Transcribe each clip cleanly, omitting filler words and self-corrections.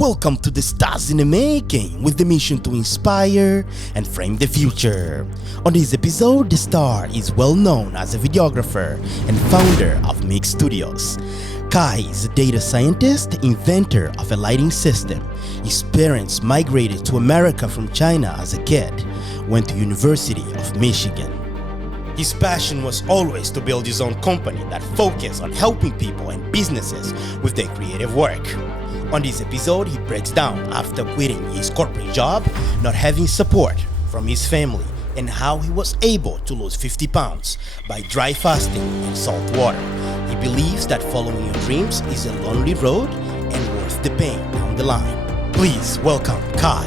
Welcome to the Stars in the Making with the mission to inspire and frame the future. On this episode, the star is well known as a videographer and founder of Mixx Studios. Kai is a data scientist, inventor of a lighting system. His parents migrated to America from China as a kid, went to University of Michigan. His passion was always to build his own company that focused on helping people and businesses with their creative work. On this episode, he breaks down after quitting his corporate job, not having support from his family, and how he was able to lose 50 pounds by dry fasting and salt water. He believes that following your dreams is a lonely road and worth the pain down the line. Please welcome Kai.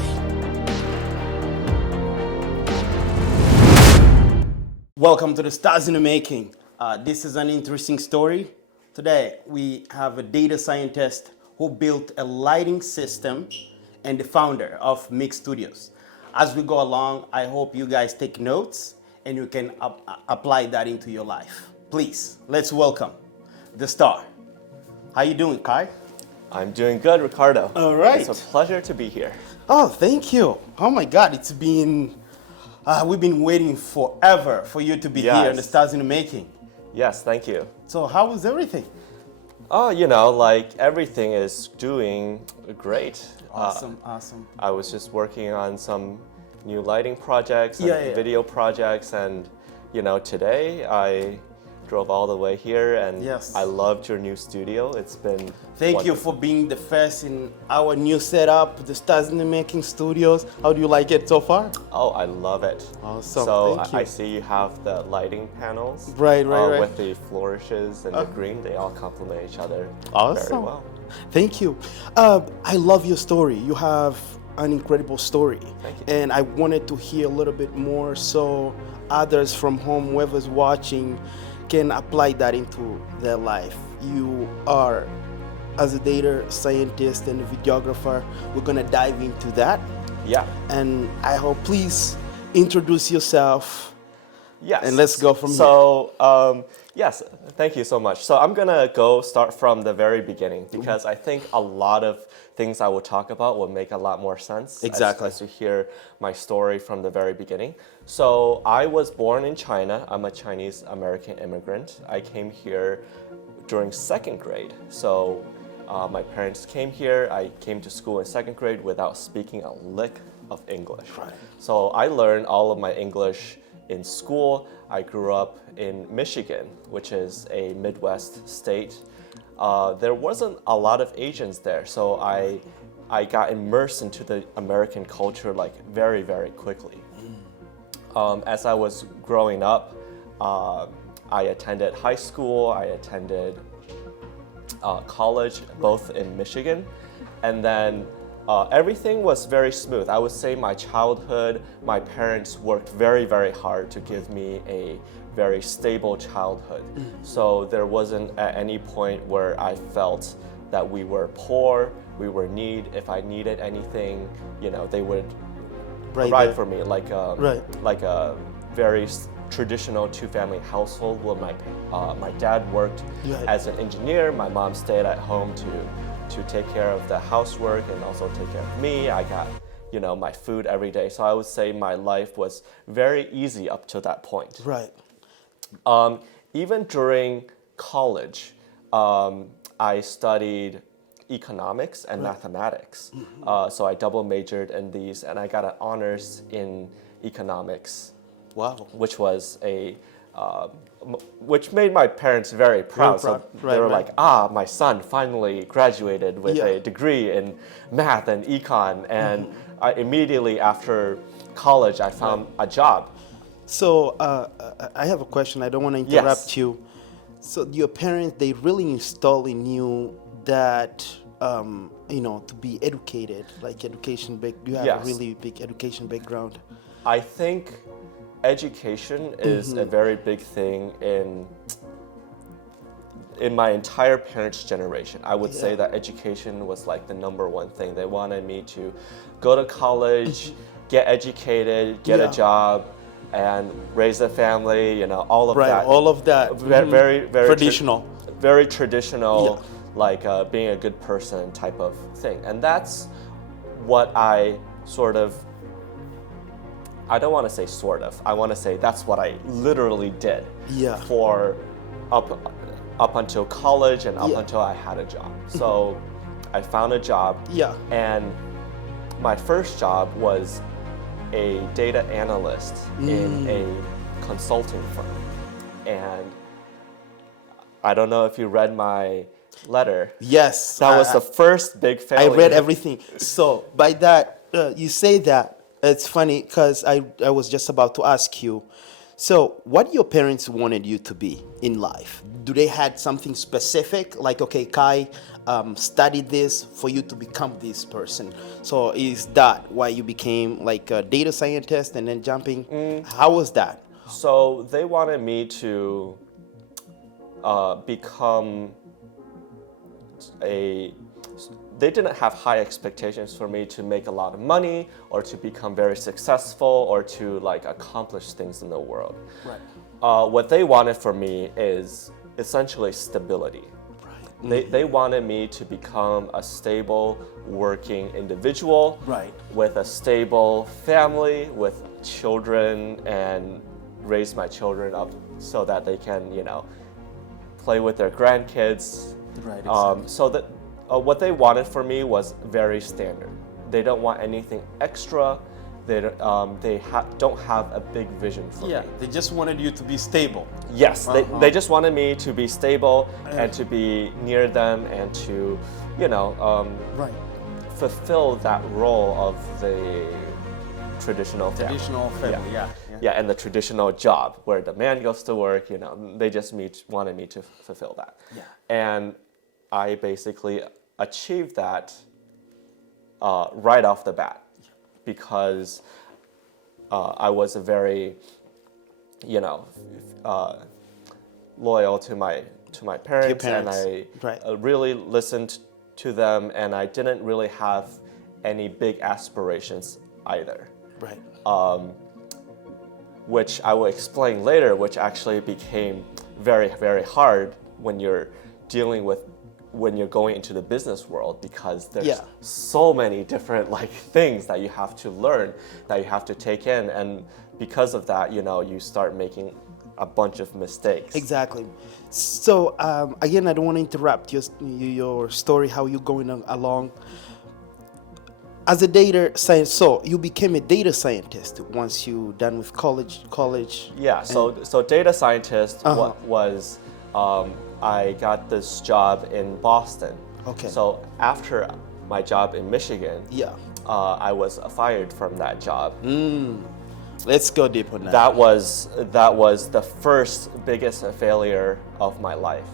Welcome to the Stars in the Making. This is an interesting story. Today, we have a data scientist who built a lighting system and the founder of Mixx Studios. As we go along, I hope you guys take notes and you can apply that into your life. Please, let's welcome the star. How you doing, Kai? I'm doing good, Ricardo. All right. It's a pleasure to be here. Oh, thank you. Oh my God, it's been, we've been waiting forever for you to be here in the Stars in the Making. Yes, thank you. So how was everything? Oh, everything is doing great. Awesome. I was just working on some new lighting projects and video projects, and today I drove all the way here, and I loved your new studio. It's been Thank you for being the first in our new setup, the Stars in the Making Studios. How do you like it so far? Oh, I love it. Awesome. So Thank you. I see you have the lighting panels. Right. With the flourishes and the green, they all complement each other very well. Thank you. I love your story. You have an incredible story. Thank you. And I wanted to hear a little bit more so others from home, whoever's watching, can apply that into their life. You are, as a data scientist and a videographer, we're gonna dive into that. Yeah. And I hope, please introduce yourself. Yes. And let's go from here. So, yes, thank you so much. So I'm gonna start from the very beginning, because I think a lot of things I will talk about will make a lot more sense. Exactly. As you hear my story from the very beginning. So I was born in China. I'm a Chinese American immigrant. I came here during second grade. So my parents came here. I came to school in second grade without speaking a lick of English. Right. So I learned all of my English in school. I grew up in Michigan, which is a Midwest state. There wasn't a lot of Asians there, so I got immersed into the American culture very, very quickly. As I was growing up, I attended high school, I attended college, both in Michigan, and then everything was very smooth. I would say my childhood, my parents worked very, very hard to give me a very stable childhood. So there wasn't at any point where I felt that we were poor, we were in need. If I needed anything, they would provide for me, like a very traditional two-family household where my dad worked as an engineer, my mom stayed at home to take care of the housework and also take care of me. I got my food every day. So I would say my life was very easy up to that point. Right. Even during college, I studied economics and mathematics. So I double majored in these, and I got an honors in economics. Wow. Which was which made my parents very proud. So they were like, my son finally graduated with a degree in math and econ. And I immediately after college, I found a job. So I have a question. I don't want to interrupt you. So your parents, they really installed in you that, to be educated, like education. You have a really big education background. I think education is a very big thing in my entire parents' generation. I would say that education was like the number one thing. They wanted me to go to college, get educated, get a job, and raise a family, all of that. All of that. Very, very traditional. Very traditional like being a good person type of thing. And that's what I sort of, I don't want to say sort of, I want to say that's what I literally did for up until college and up until I had a job. So I found a job, and my first job was a data analyst in a consulting firm. And I don't know if you read my letter. Yes. That was the first big failure. I read everything. So by that, you say that, it's funny because I was just about to ask you, so what your parents wanted you to be in life? Do they had something specific? Like, okay, Kai, studied this for you to become this person. So is that why you became like a data scientist and then jumping? How was that? So they wanted me to become they didn't have high expectations for me to make a lot of money or to become very successful or to like accomplish things in the world. Right. What they wanted for me is essentially stability. Right. They wanted me to become a stable working individual, right, with a stable family, with children, and raise my children up so that they can, play with their grandkids. Right. Exactly. So that what they wanted for me was very standard. They don't want anything extra. They don't have a big vision for me. They just wanted you to be stable. Yes, they just wanted me to be stable and to be near them and to, right, fulfill that role of the traditional family. Yeah, and the traditional job where the man goes to work. They just wanted me to fulfill that. Yeah. And I basically achieved that right off the bat, because I was a very, loyal to my parents, and I really listened to them, and I didn't really have any big aspirations either. Right. Which I will explain later, which actually became very, very hard when you're going into the business world, because there's so many different things that you have to learn, that you have to take in, and because of that, you start making a bunch of mistakes. Exactly. So again, I don't want to interrupt your story, how you're going along. As a data scientist, so you became a data scientist once you done with college. Yeah. So data scientist was. I got this job in Boston. Okay. So after my job in Michigan, I was fired from that job. Let's go deep on that. That was the first biggest failure of my life,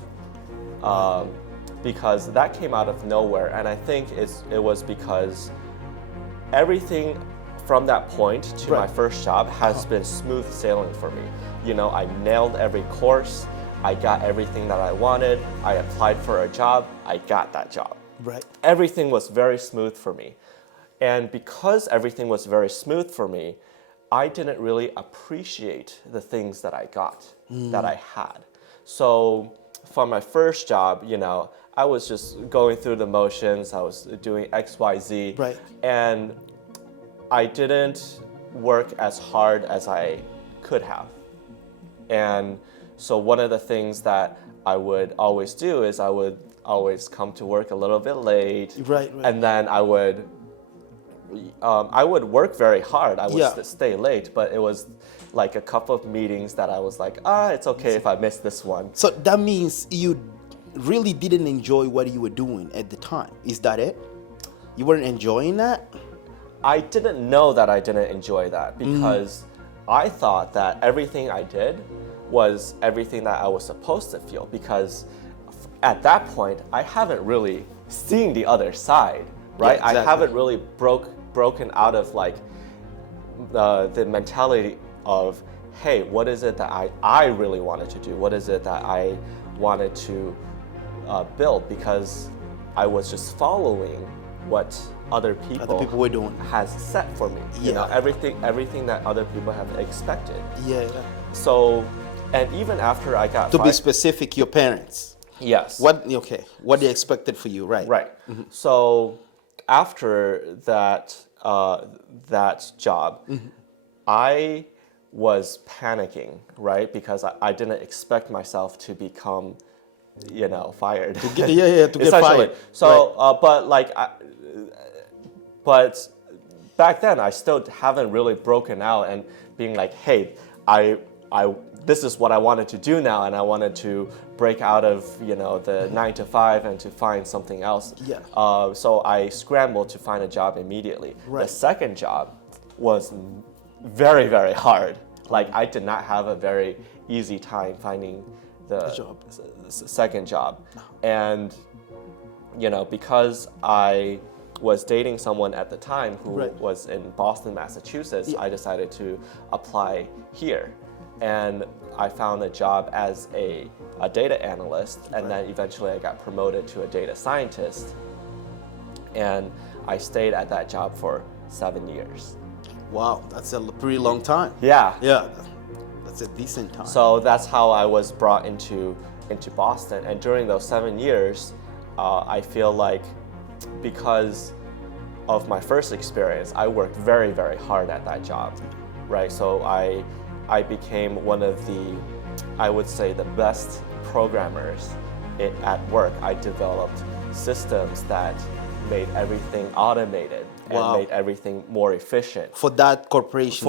because that came out of nowhere, and I think it was because everything from that point to my first job has been smooth sailing for me. I nailed every course. I got everything that I wanted. I applied for a job. I got that job. Right. Everything was very smooth for me. And because everything was very smooth for me, I didn't really appreciate the things that I got, that I had. So for my first job, I was just going through the motions. I was doing X, Y, Z. Right. And I didn't work as hard as I could have. And so one of the things that I would always do is I would always come to work a little bit late. Right. And then I would work very hard. I would stay late, but it was like a couple of meetings that I was like, it's okay if I miss this one. So that means you really didn't enjoy what you were doing at the time. Is that it? You weren't enjoying that? I didn't know that I didn't enjoy that, because I thought that everything I did was everything that I was supposed to feel, because at that point, I haven't really seen the other side, right? Yeah, exactly. I haven't really broken out of the mentality of, hey, what is it that I really wanted to do? What is it that I wanted to build? Because I was just following what other people were doing, has set for me. Everything that other people have expected. Yeah. So, and even after I got to be specific, your parents. Yes. What they expected for you, right? Right. So after that job, I was panicking, right? Because I didn't expect myself to become, fired. To get Essentially. fired. So, but back then I still haven't really broken out and being like, hey, I this is what I wanted to do now, and I wanted to break out of the 9 to 5 and to find something else. Yeah. So I scrambled to find a job immediately. Right. The second job was very, very hard. Like, I did not have a very easy time finding the job. Second job. And, because I was dating someone at the time who Right. was in Boston, Massachusetts, Yeah. I decided to apply here. And I found a job as a data analyst, and then eventually I got promoted to a data scientist. And I stayed at that job for 7 years. Wow, that's a pretty long time. Yeah. Yeah, that's a decent time. So that's how I was brought into Boston. And during those 7 years, I feel like because of my first experience, I worked very, very hard at that job, right? So I became one of the, I would say, the best programmers at work. I developed systems that made everything automated and Wow. made everything more efficient. For that corporation.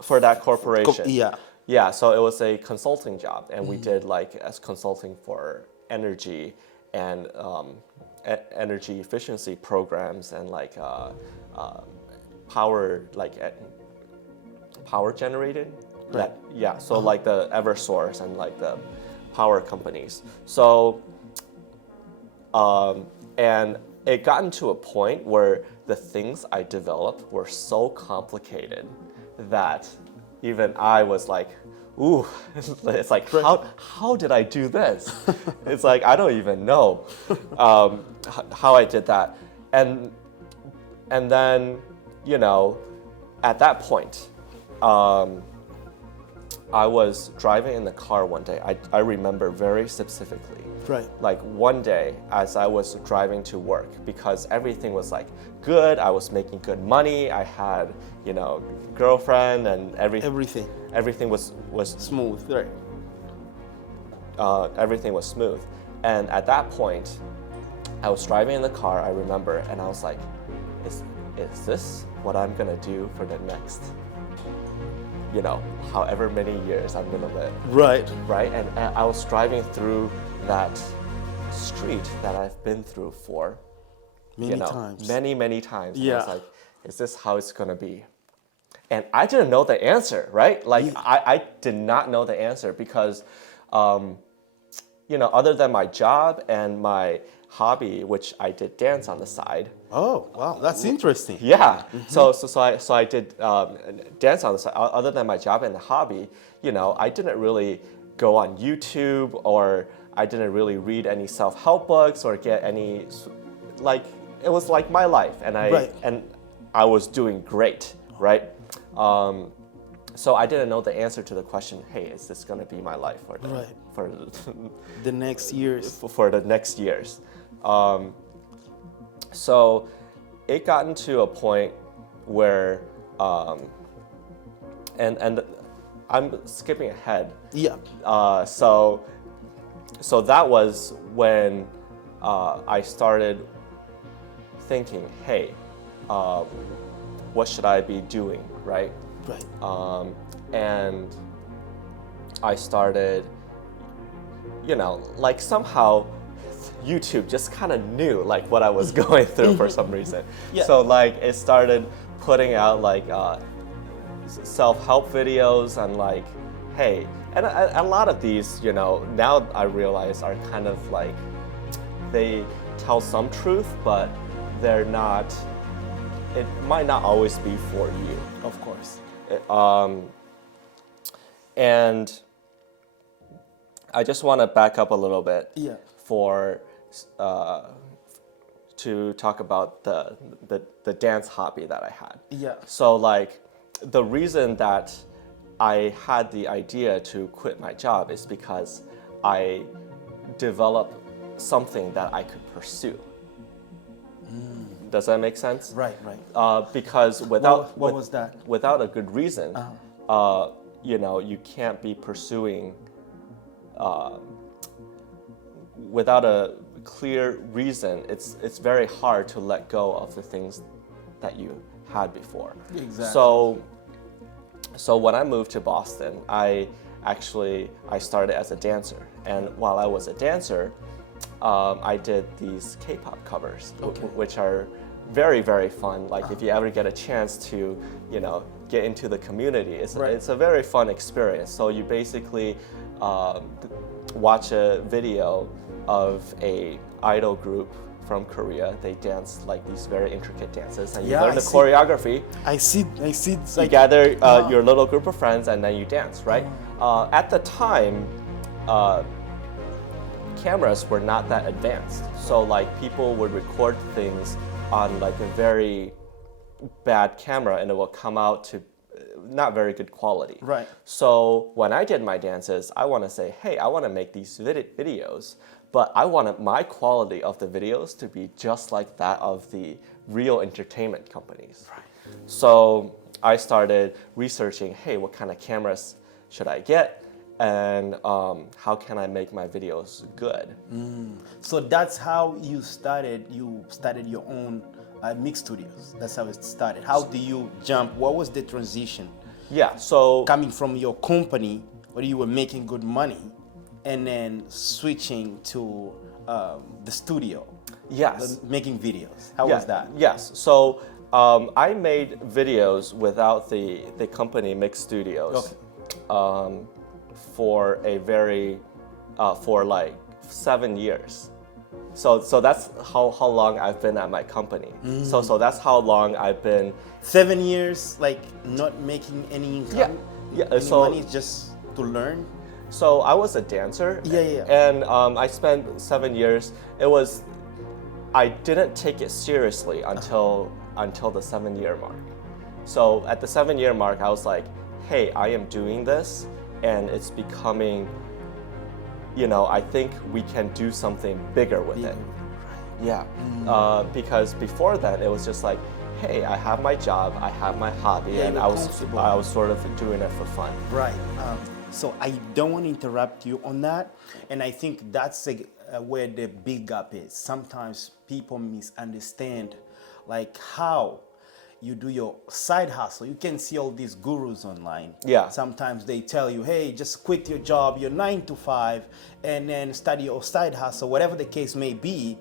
For that corporation. Yeah. Yeah, so it was a consulting job, and we did as consulting for energy and energy efficiency programs and power power generated. Right. Yeah, so like the Eversource and like the power companies. So and it gotten to a point where the things I developed were so complicated that even I was like, ooh, it's like, how did I do this? It's like, I don't even know how I did that. And then, at that point, I was driving in the car one day. I remember very specifically. Right. Like one day as I was driving to work, because everything was like good, I was making good money, I had, girlfriend and everything was Smooth, right. everything was smooth. And at that point, I was driving in the car, I remember, and I was like, is this what I'm gonna do for the next, however many years I'm gonna live? Right. Right? And I was driving through that street that I've been through for Many times. Many times. And I Yeah. was like, is this how it's gonna be? And I didn't know the answer, right? Like, I did not know the answer because, other than my job and my hobby, which I did dance on the side. Oh, wow, that's interesting. Yeah. So I did dance on the side. Other than my job and the hobby, I didn't really go on YouTube, or I didn't really read any self-help books or get any, it was like my life, and I was doing great, right? So I didn't know the answer to the question, hey, is this gonna be my life for The next years. for the next years? So it got into a point where, and I'm skipping ahead. Yeah. So that was when I started thinking, hey, what should I be doing, right? Right. And I started, somehow YouTube just kind of knew what I was going through for some reason. Yeah. So it started putting out self-help videos and hey, and a lot of these, now I realize are kind of they tell some truth, but they're not, it might not always be for you. Of course. And I just want to back up a little bit. Yeah. To talk about the dance hobby that I had. Yeah. So the reason that I had the idea to quit my job is because I develop something that I could pursue. Does that make sense? Right, right. Because What was that? without a good reason, you can't be pursuing. Without a clear reason, it's very hard to let go of the things that you had before. Exactly. So when I moved to Boston, I started as a dancer, and while I was a dancer, I did these K-pop covers, which are very, very fun. Like if you ever get a chance to, get into the community, it's a very fun experience. So you basically watch a video of a idol group from Korea. They dance like these very intricate dances, and you learn the choreography. I see. It's like you gather your little group of friends, and then you dance, right? At the time, cameras were not that advanced, so like people would record things on like a very bad camera, and it will come out to not very good quality. Right. So when I did my dances, I want to say, hey, I want to make these videos, but I wanted my quality of the videos to be just like that of the real entertainment companies. Right. So I started researching, hey, what kind of cameras should I get? And how can I make my videos good? So that's how you started. You started your own Mixx Studios. That's how it started. How do you jump? What was the transition? Yeah, so coming from your company where you were making good money, and then switching to the studio. Yes. Making videos. How was that? Yes. So I made videos without the company Mixx Studios. Okay. For a very for like 7 years. So that's how long I've been at my company. So that's how long I've been. 7 years, like not making any income. Any so money, just to learn. So I was a dancer. Yeah. And I spent 7 years. I didn't take it seriously until the 7-year mark. So at the 7-year mark, I was like, hey, I am doing this, and it's becoming, I think we can do something bigger with it. Yeah. Because before then, it was just like, hey, I have my job, I have my hobby, and I was sort of doing it for fun. Right. So I don't want to interrupt you on that, and I think that's where the big gap is. Sometimes people misunderstand, like how you do your side hustle. You can see all these gurus online. Yeah. Sometimes they tell you, hey, just quit your job, your 9 to 5, and then study your side hustle, whatever the case may be.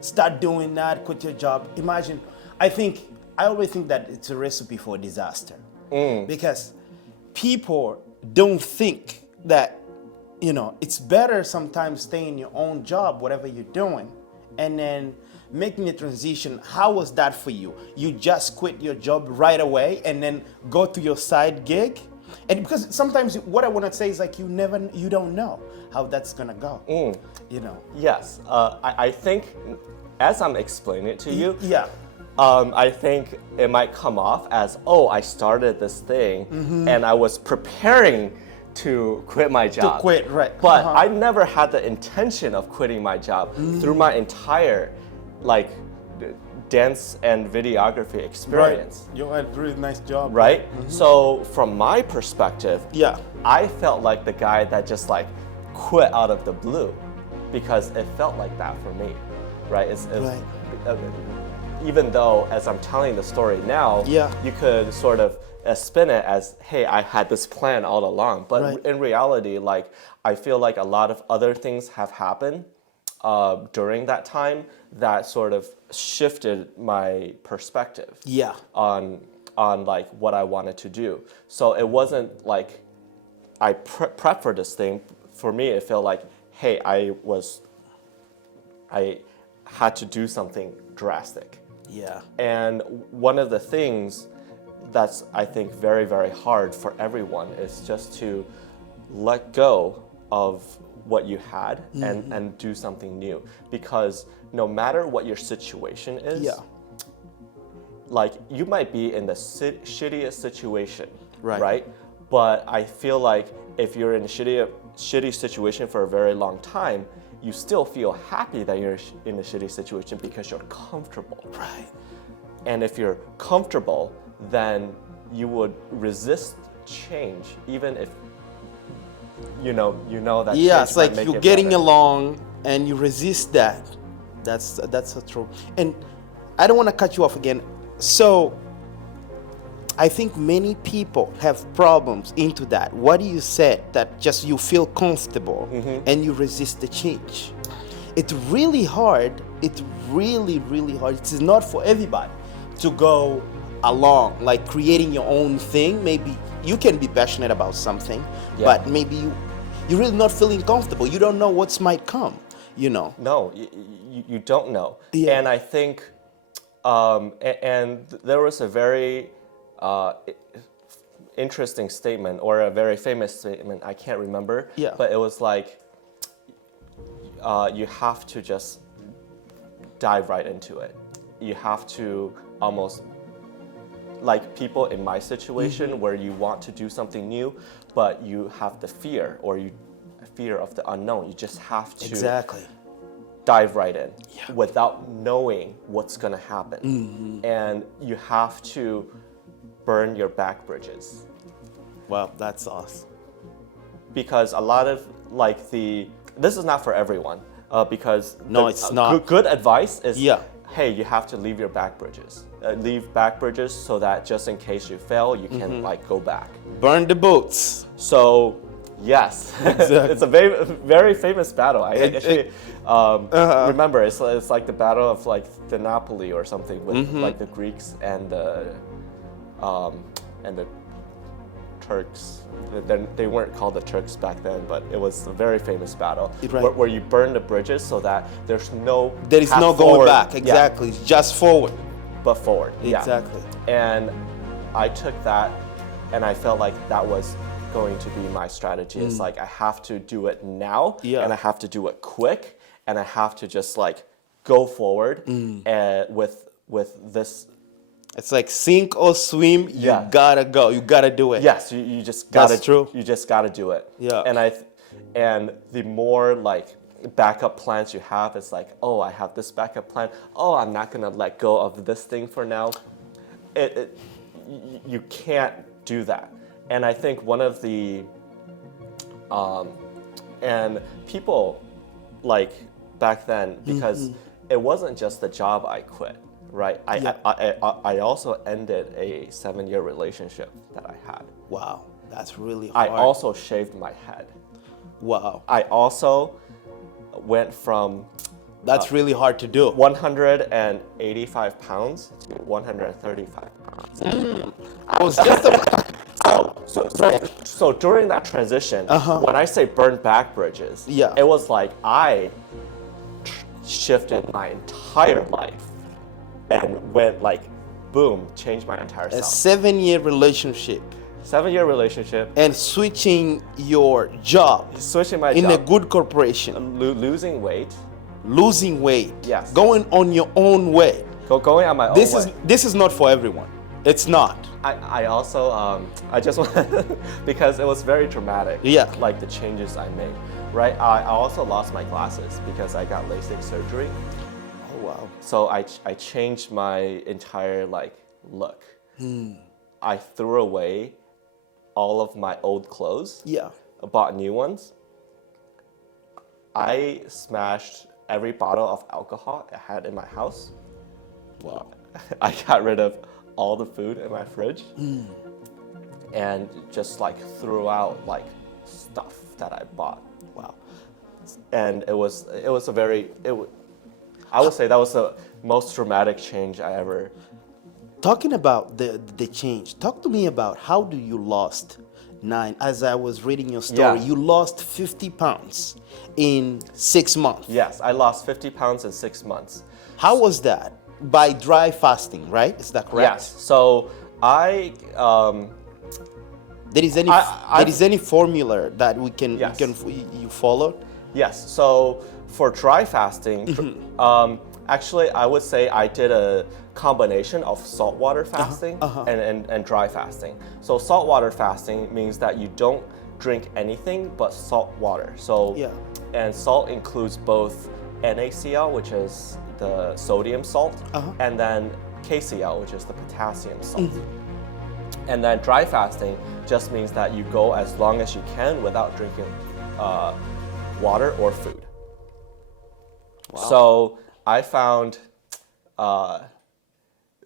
Start doing that, quit your job. Imagine, I always think that it's a recipe for disaster. Because people don't think that, it's better sometimes stay in your own job, whatever you're doing, and then making a transition. How was that for you? You just quit your job right away and then go to your side gig? And because sometimes what I want to say is like you don't know how that's gonna go. Yes, I think as I'm explaining it to you, I think it might come off as, I started this thing and I was preparing to quit my job. To quit, right. But I never had the intention of quitting my job through my entire dance and videography experience. Right. You had a really nice job. Right? So from my perspective, Yeah. I felt like the guy that just quit out of the blue, because it felt like that for me, right? Even though as I'm telling the story now, you could sort of spin it as, hey, I had this plan all along. But in reality, I feel like a lot of other things have happened during that time that sort of shifted my perspective on what I wanted to do. So it wasn't like I prepped for this thing. For me, it felt like, hey, I had to do something drastic. Yeah. And one of the things that's, I think, very, very hard for everyone is just to let go of what you had and do something new. Because no matter what your situation is, you might be in the shittiest situation, right? But I feel like if you're in a shitty situation for a very long time, you still feel happy that you're in a shitty situation because you're comfortable. Right. And if you're comfortable, then you would resist change, even if you know that. Yeah, change it's might like make you're it getting better. along and you resist that. That's so true. And I don't want to cut you off again. So I think many people have problems into that. What you said, that just you feel comfortable and you resist the change. It's really hard. It's really, really hard. It's not for everybody to go along, like creating your own thing. Maybe you can be passionate about something, but maybe you're really not feeling comfortable. You don't know what's might come, No, you don't know. Yeah. And I think, and there was a very interesting statement, or a very famous statement, I can't remember, Yeah. but it was like, you have to just dive right into it. You have to almost, like people in my situation where you want to do something new, but you have the fear, or fear of the unknown. You just have to Exactly. dive right in without knowing what's going to happen. And you have to burn your back bridges. Wow, that's awesome. Because a lot of this is not for everyone, because It's not. Good advice is, Yeah. hey, you have to leave your back bridges. Leave back bridges so that just in case you fail, you can go back. Burn the boats. So, yes, it's a very, very famous battle. I actually remember it's like the battle of the Napoli or something with the Greeks and the Turks. They weren't called the Turks back then, but it was a very famous battle where you burn the bridges so that there is no going forward. back. Exactly. It's just forward. But forward. Exactly. Yeah. And I took that, and I felt like that was going to be my strategy. It's like I have to do it now, and I have to do it quick, and I have to just go forward with this. It's like sink or swim. You gotta go. You gotta do it. Yes, you just gotta. That's true. You just gotta do it. Yeah. And the more backup plans you have, it's like, oh, I have this backup plan. Oh, I'm not gonna let go of this thing for now. You can't do that. And I think one of the and people back then, because it wasn't just the job I quit. Right. I also ended a 7-year relationship that I had. Wow, that's really hard. I also shaved my head. Wow. I also went from That's really hard to do. 185 pounds to 135 pounds. I was just So during that transition, when I say burn back bridges, it was like I shifted my entire life and went boom, changed my entire a self. 7-year relationship 7-year relationship. and switching your job Switching my in job. a good corporation, Losing weight. losing weight, Yes. going on your own way. Going on my own way. This is not for everyone. It's not. I also, I just want, because it was very dramatic. Yeah. The changes I made, right? I also lost my glasses because I got LASIK surgery. Oh wow. So I changed my entire look. I threw away all of my old clothes. Yeah. Bought new ones. I smashed every bottle of alcohol I had in my house. Wow. I got rid of all the food in my fridge and just threw out stuff that I bought. Wow. And it was a very, I would say that was the most dramatic change I ever. Talking about the change, talk to me about how do you lost 9, as I was reading your story, you lost 50 pounds in 6 months. Yes, I lost 50 pounds in 6 months. How was that? By dry fasting, right? Is that correct? Yes. So I. There is any formula that you followed? Yes. So for dry fasting, actually, I would say I did a combination of saltwater fasting and dry fasting. So saltwater fasting means that you don't drink anything but salt water. So, and salt includes both NaCl, which is the sodium salt, and then KCl, which is the potassium salt. And then dry fasting just means that you go as long as you can without drinking water or food. Wow. So I found,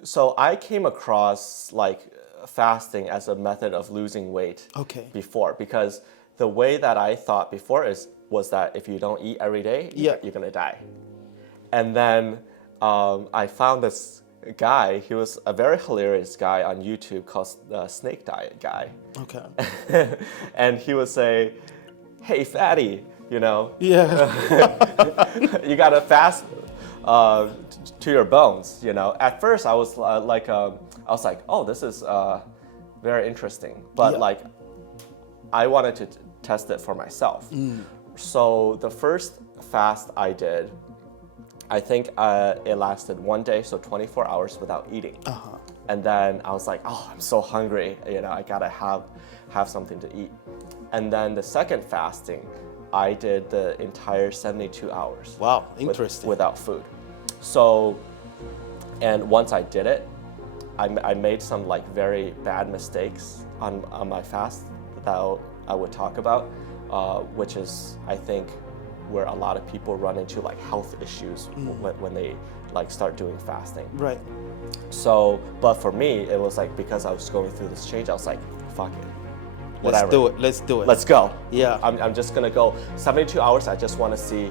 so I came across like fasting as a method of losing weight before, because the way that I thought before was that if you don't eat every day, you're gonna die. And then I found this guy. He was a very hilarious guy on YouTube called Snake Diet Guy. Okay. And he would say, "Hey, fatty, you know, you gotta fast to your bones." You know, at first I was like, oh, this is very interesting, but like, I wanted to test it for myself. So the first fast I did, I think it lasted 1 day, so 24 hours without eating. And then I was like, oh, I'm so hungry, you know, I gotta have something to eat. And then the second fasting, I did the entire 72 hours. Wow, interesting. Without food. So, and once I did it, I made some like very bad mistakes on my fast that I would talk about, which is, I think, where a lot of people run into like health issues when they like start doing fasting. Right. So, but for me, it was like, because I was going through this change, I was like, fuck it. Whatever. Let's do it. Let's go. Yeah. I'm just gonna go 72 hours. I just want to see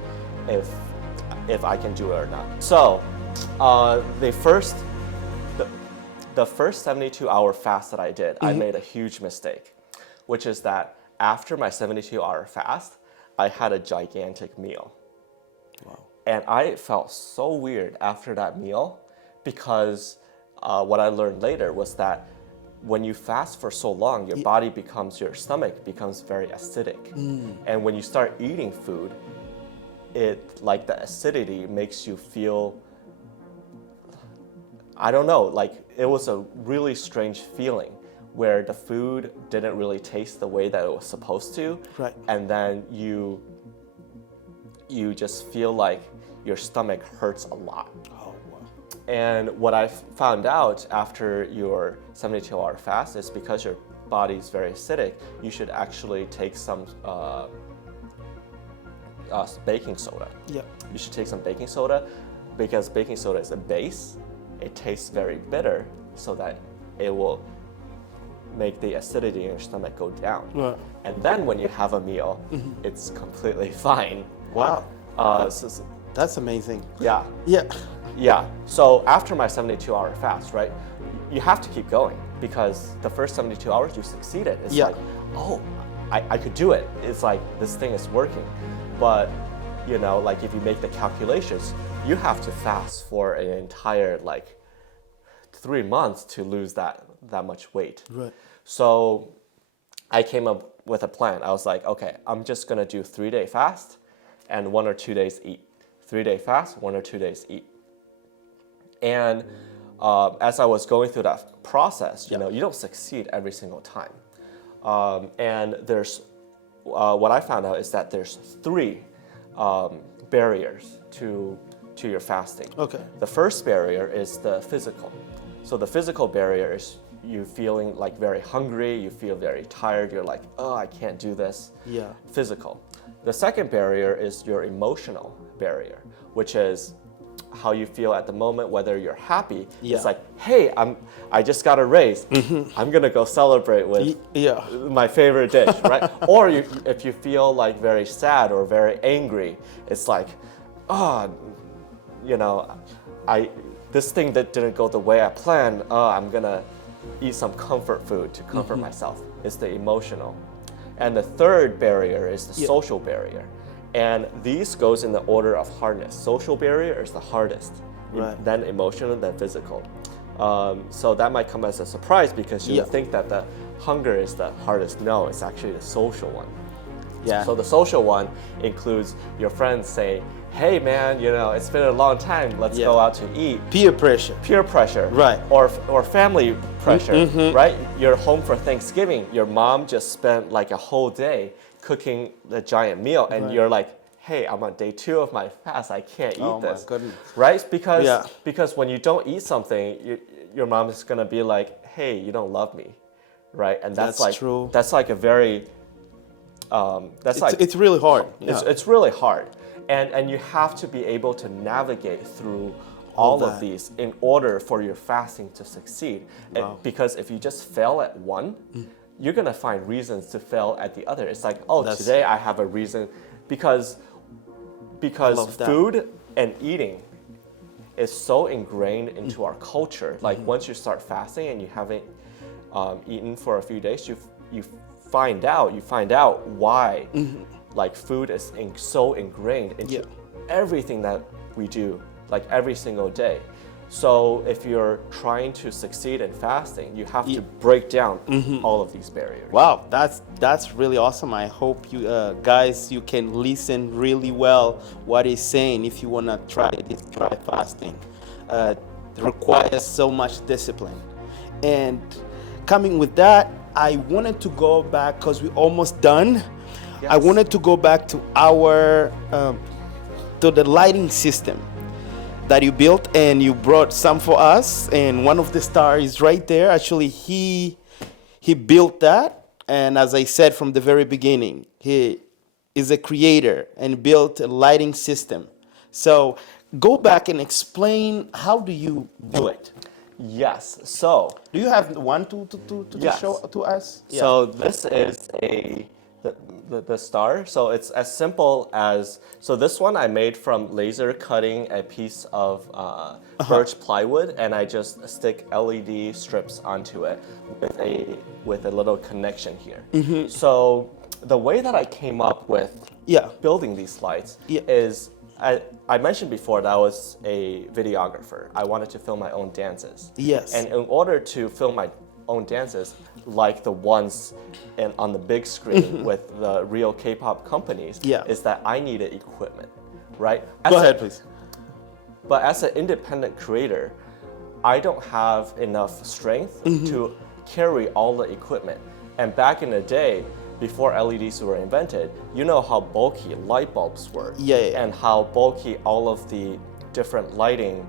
if I can do it or not. So, the first 72-hour fast that I did, I made a huge mistake, which is that after my 72-hour fast, I had a gigantic meal. Wow. And I felt so weird after that meal, because what I learned later was that when you fast for so long, your your stomach becomes very acidic. And when you start eating food, like the acidity makes you feel, I don't know, like it was a really strange feeling where the food didn't really taste the way that it was supposed to. Right. And then you just feel like your stomach hurts a lot. Oh, wow. And what I found out after your 72-hour fast is, because your body is very acidic, you should actually take some baking soda. Yeah. You should take some baking soda, because baking soda is a base. It tastes very bitter, so that it will make the acidity in your stomach go down. Right. And then when you have a meal, it's completely fine. Wow. That's amazing. Yeah. Yeah. Yeah. So after my 72-hour fast, right, you have to keep going, because the first 72 hours you succeeded. It's like, oh, I could do it. It's like, this thing is working. But, you know, like if you make the calculations, you have to fast for an entire like 3 months to lose that much weight. Right. So I came up with a plan. I was like, okay, I'm just gonna do 3-day fast and 1 or 2 days eat. 3-day fast, 1 or 2 days eat. And as I was going through that process, you know, you don't succeed every single time. And there's, what I found out is that there's 3 barriers to your fasting. Okay. The first barrier is the physical. So the physical barrier is you feeling like very hungry, you feel very tired, you're like, oh, I can't do this. Yeah. Physical. The second barrier is your emotional barrier, which is how you feel at the moment, whether you're happy. Yeah. It's like, hey, I just got a raise. I'm gonna go celebrate with my favorite dish, right? Or if you feel like very sad or very angry, it's like, oh, you know, this thing that didn't go the way I planned, I'm gonna eat some comfort food to comfort myself. It's the emotional. And the third barrier is the social barrier. And these goes in the order of hardness. Social barrier is the hardest, then emotional, then physical. So that might come as a surprise, because you would think that the hunger is the hardest. No, it's actually the social one. Yeah. So the social one includes your friends saying, hey man, you know, it's been a long time, let's go out to eat. Peer pressure. Peer pressure. Right. Or family pressure, right? You're home for Thanksgiving. Your mom just spent like a whole day cooking the giant meal, and you're like, hey, I'm on day 2 of my fast. I can't eat this. My goodness. Right? Because when you don't eat something, your mom is gonna be like, hey, you don't love me, right? And that's like true. That's like a very It's really hard. It's really hard, and you have to be able to navigate through all of these in order for your fasting to succeed. Wow. Because if you just fail at one, you're gonna find reasons to fail at the other. It's like, That's- today I have a reason because love that. food and eating is so ingrained into our culture. Like once you start fasting and you haven't eaten for a few days, you find out why like food is so ingrained into everything that we do, like every single day. So if you're trying to succeed in fasting, you have to break down all of these barriers. Wow, that's really awesome. I hope you guys, you can listen really well what he's saying. If you wanna try fasting, it requires so much discipline. And coming with that, I wanted to go back because we're almost done. I wanted to go back to our to the lighting system that you built, and you brought some for us, and one of the stars is right there. Actually, he built that, and as I said from the very beginning, he is a creator and built a lighting system. So go back and explain, how do you do it? Yes. So Do you have one to Yes. show to us? So this is the star. So it's as simple as, so this one I made from laser cutting a piece of birch plywood, and I just stick LED strips onto it with a little connection here. So the way that I came up with building these lights is, I mentioned before that I was a videographer. I wanted to film my own dances. Yes. And in order to film my own dances, like the ones on the big screen with the real K-pop companies, is that I needed equipment, right? Go ahead, please. But as an independent creator, I don't have enough strength to carry all the equipment. And back in the day, before LEDs were invented, you know how bulky light bulbs were, and how bulky all of the different lighting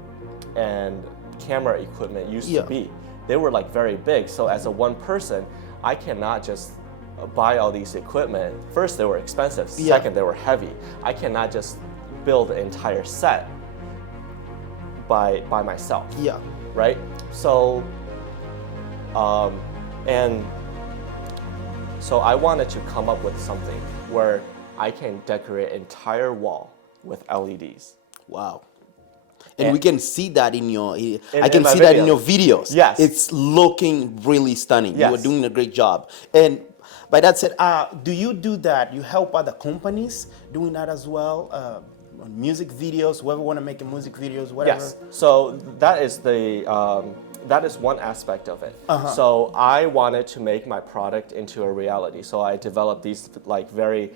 and camera equipment used to be. They were like very big. So as a one person, I cannot just buy all these equipment. First, they were expensive. Second, they were heavy. I cannot just build an entire set by myself. Right? So, so I wanted to come up with something where I can decorate an entire wall with LEDs. Wow. And we can see that in your, I in can my see that in videos. your videos. Yes. It's looking really stunning. Yes. You are doing a great job. And by that said, do you do that? You help other companies doing that as well? Music videos, whoever want to make a music videos, whatever? Yes. So that is that is one aspect of it. So I wanted to make my product into a reality. So I developed these like very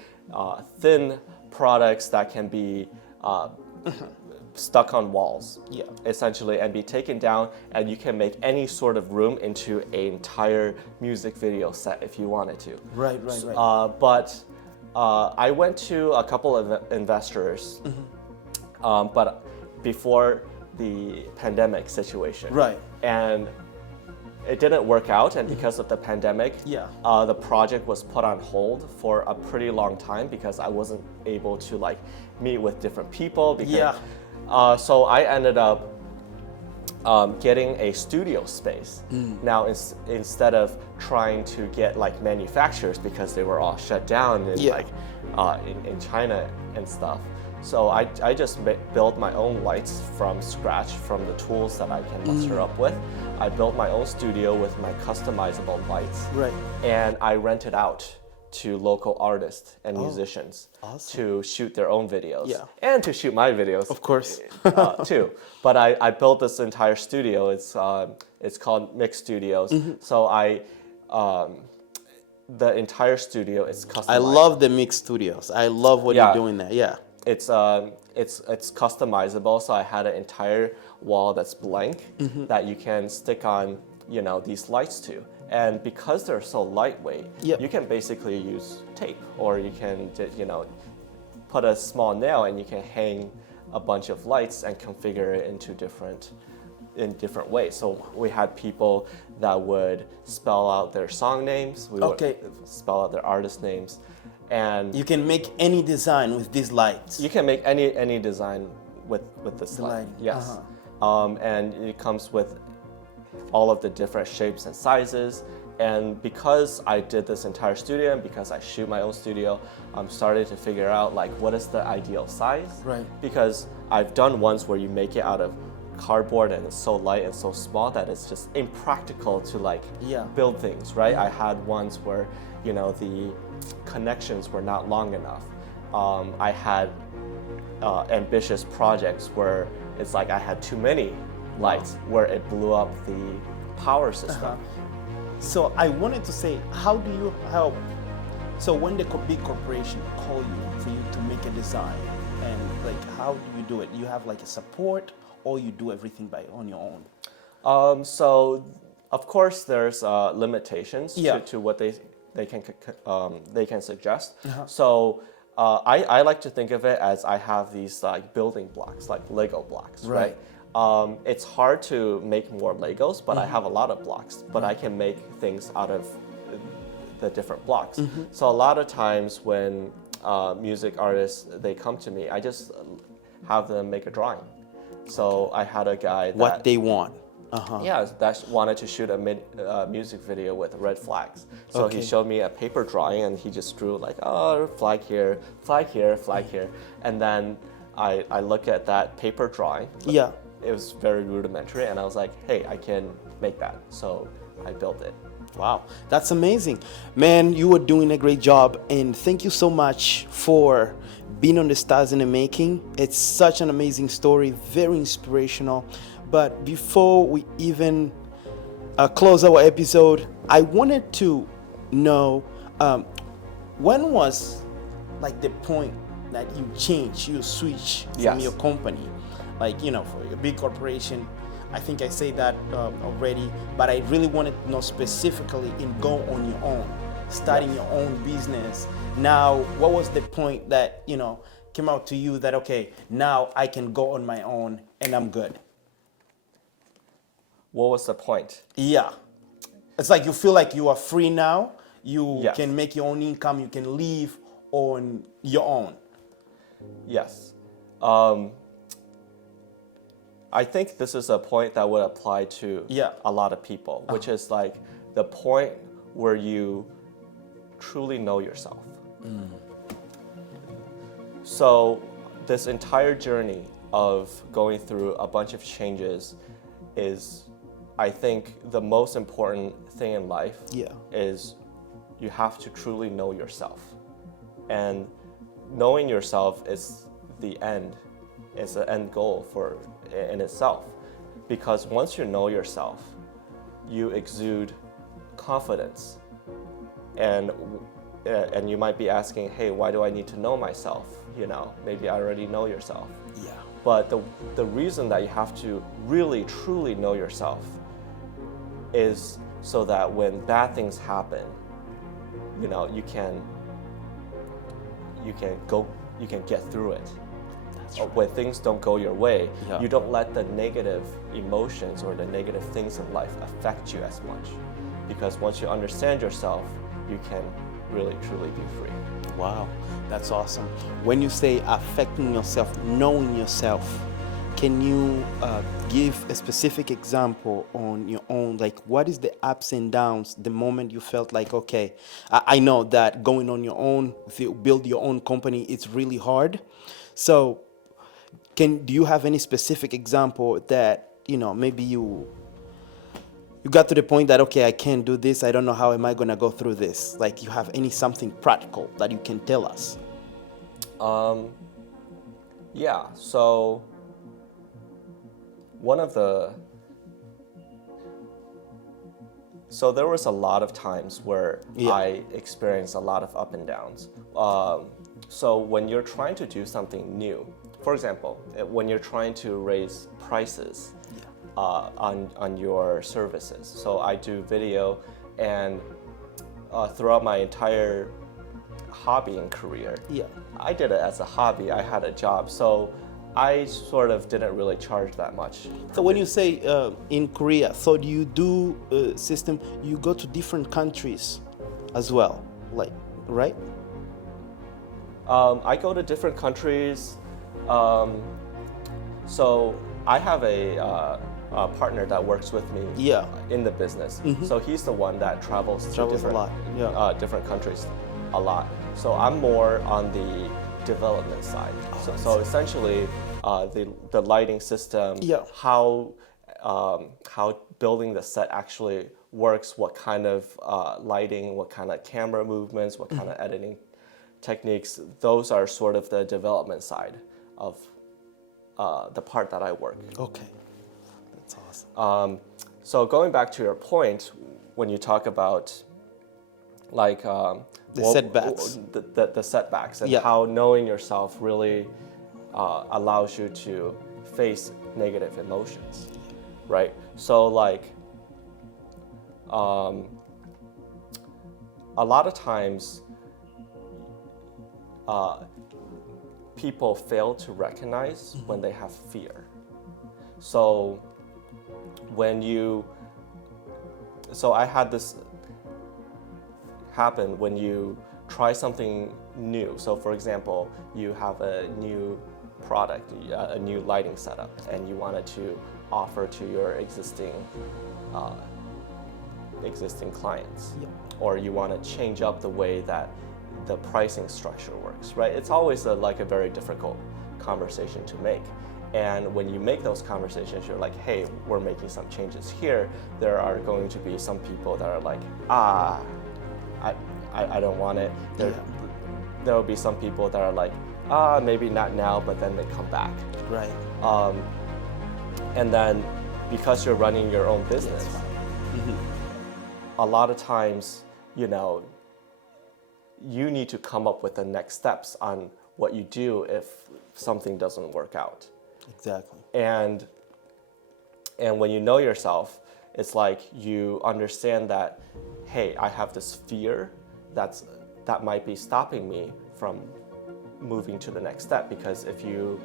thin products that can be stuck on walls, essentially, and be taken down, and you can make any sort of room into an entire music video set if you wanted to. Right. But I went to a couple of investors, but before the pandemic situation. Right. And it didn't work out, and because of the pandemic, the project was put on hold for a pretty long time because I wasn't able to like meet with different people. Because, so I ended up getting a studio space. Now, instead of trying to get like manufacturers because they were all shut down in like in China and stuff. So I just built my own lights from scratch from the tools that I can muster up with. I built my own studio with my customizable lights. Right. And I rented out to local artists and musicians to shoot their own videos. And to shoot my videos. Of course. Too. But I built this entire studio. It's called Mixx Studios. So the entire studio is customized. I love the Mixx Studios. I love what you're doing there. It's customizable, so I had an entire wall that's blank that you can stick on these lights to. And because they're so lightweight, Yep. you can basically use tape, or you can, put a small nail and you can hang a bunch of lights and configure it into different ways. So we had people that would spell out their song names, we would spell out their artist names, and You can make any design with these lights. you can make any design with this light. lighting. Yes, and it comes with all of the different shapes and sizes. And because I did this entire studio, and because I shoot my own studio, I'm starting to figure out like what is the ideal size. Right. Because I've done ones where you make it out of cardboard and it's so light and so small that it's just impractical to like build things, right? I had ones where the connections were not long enough. I had ambitious projects where it's like I had too many lights, where it blew up the power system. So I wanted to say, how do you help? So when the big corporation call you for you to make a design, and like how do you do it? You have like a support, or you do everything on your own? So of course there's limitations to what they can suggest. So I like to think of it as I have these like building blocks, like Lego blocks, right? It's hard to make more Legos, but I have a lot of blocks, but I can make things out of the different blocks. So a lot of times when music artists, they come to me, I just have them make a drawing. So I had a guy that... What they want. that wanted to shoot a music video with red flags. So he showed me a paper drawing and he just drew like, flag here, flag here, flag here. And then I look at that paper drawing. It was very rudimentary and I was like, hey, I can make that. So I built it. Wow, that's amazing. Man, you were doing a great job, and thank you so much for being on the Stars in the Making. It's such an amazing story, very inspirational. But before we even close our episode, I wanted to know when was like the point that you changed, you switch from your company, like for a big corporation. I think I say that already, but I really wanted to know specifically in go on your own, starting your own business. Now, what was the point that, came out to you that, okay, now I can go on my own and I'm good? What was the point? Yeah. It's like you feel like you are free now. You can make your own income. You can live on your own. Yes. I think this is a point that would apply to a lot of people, which is like the point where you truly know yourself. So this entire journey of going through a bunch of changes is, I think, the most important thing in life is you have to truly know yourself. And knowing yourself is the end. It's the end goal in itself, because once you know yourself, you exude confidence, and you might be asking, hey, why do I need to know myself? Maybe I already know yourself. But the reason that you have to really truly know yourself is so that when bad things happen, you can get through it. When things don't go your way, you don't let the negative emotions or the negative things in life affect you as much. Because once you understand yourself, you can really, truly be free. Wow, that's awesome. When you say affecting yourself, knowing yourself, can you give a specific example on your own? Like, what is the ups and downs, the moment you felt like, okay, I know that going on your own, if you build your own company, it's really hard. So do you have any specific example that, maybe you got to the point that, okay, I can't do this. I don't know how am I going to go through this. Like, you have something practical that you can tell us? So so there was a lot of times where I experienced a lot of up and downs. So when you're trying to do something new, for example, when you're trying to raise prices, on your services. So I do video, and throughout my entire hobbying career, I did it as a hobby. I had a job, so I sort of didn't really charge that much. So when you say in Korea, so do you do system, you go to different countries as well, like, right? I go to different countries. So I have a partner that works with me in the business. So he's the one that travels to different countries a lot. So I'm more on the development side. So essentially, the lighting system, how building the set actually works, what kind of lighting, what kind of camera movements, what kind of editing techniques. Those are sort of the development side of the part that I work. Okay, that's awesome. So going back to your point, when you talk about like setbacks, the setbacks, and how knowing yourself really allows you to face negative emotions, right? So like a lot of times people fail to recognize when they have fear. So I had this happen when you try something new. So for example, you have a new product, a new lighting setup, and you wanted to offer to your existing clients, or you want to change up the way that the pricing structure works, right? It's always a very difficult conversation to make. And when you make those conversations, you're like, hey, we're making some changes here. There are going to be some people that are like, I don't want it. There will be some people that are like, maybe not now, but then they come back. Right. And then because you're running your own business, a lot of times, you need to come up with the next steps on what you do if something doesn't work out. Exactly. And when you know yourself, it's like you understand that, hey, I have this fear that might be stopping me from moving to the next step, because if you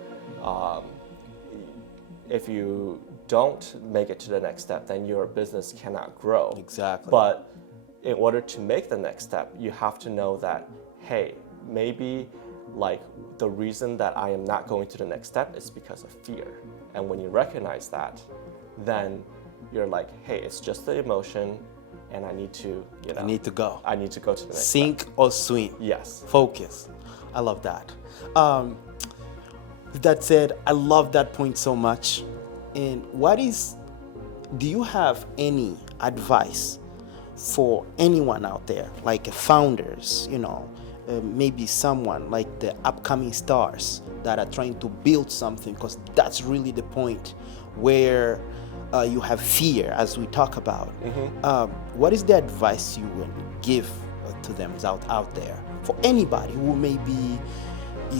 don't make it to the next step, then your business cannot grow. Exactly. But in order to make the next step, you have to know that, hey, maybe the reason that I am not going to the next step is because of fear. And when you recognize that, then you're like, hey, it's just the emotion, and I need to, I need to go. I need to go to the next Sink step. or swim. Yes. Focus. I love that. With that said, I love that point so much. And do you have any advice for anyone out there, like founders, maybe someone like the upcoming stars that are trying to build something, because that's really the point where you have fear, as we talk about. What is the advice you would give to them out there, for anybody who may be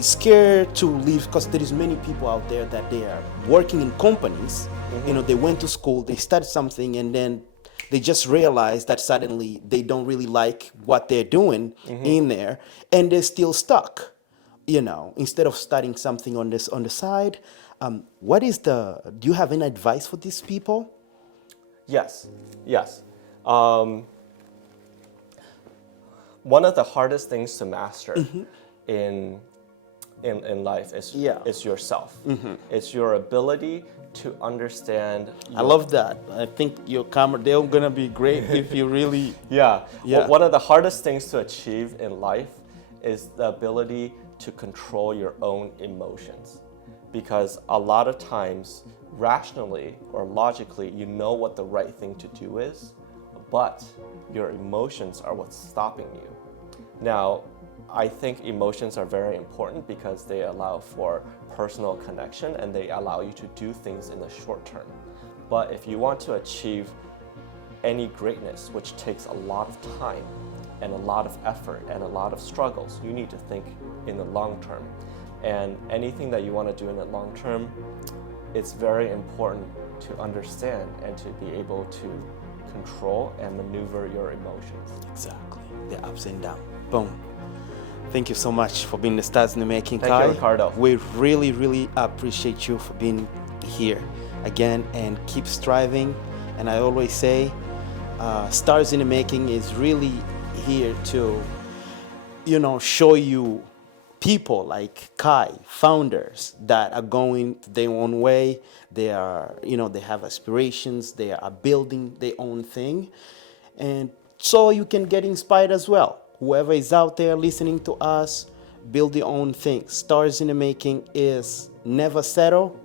scared to leave? Because there is many people out there that they are working in companies, they went to school, they started something, and then they just realize that suddenly they don't really like what they're doing in there, and they're still stuck. Instead of starting something on the side, do you have any advice for these people? Yes. One of the hardest things to master in life is yourself. It's your ability to understand. I love that. I think your camera, they're gonna be great if you really. Yeah. One of the hardest things to achieve in life is the ability to control your own emotions, because a lot of times, rationally or logically, you know what the right thing to do is, but your emotions are what's stopping you. Now, I think emotions are very important because they allow for personal connection and they allow you to do things in the short term. But if you want to achieve any greatness, which takes a lot of time and a lot of effort and a lot of struggles, you need to think in the long term. And anything that you want to do in the long term, it's very important to understand and to be able to control and maneuver your emotions. Exactly. The ups and downs. Boom. Thank you so much for being the Stars in the Making, Kai. Thank you, Ricardo. We really, really appreciate you for being here again, and keep striving. And I always say, Stars in the Making is really here to, show you people like Kai, founders that are going their own way. They are, they have aspirations. They are building their own thing. And so you can get inspired as well. Whoever is out there listening to us, build your own thing. Stars in the Making is never settle,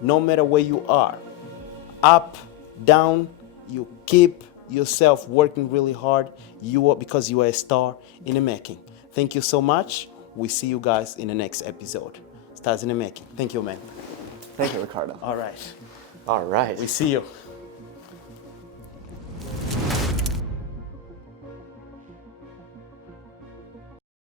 no matter where you are. Up, down, you keep yourself working really hard. Because you are a star in the making. Thank you so much. We see you guys in the next episode. Stars in the Making. Thank you, man. Thank you, Ricardo. All right. All right. We see you.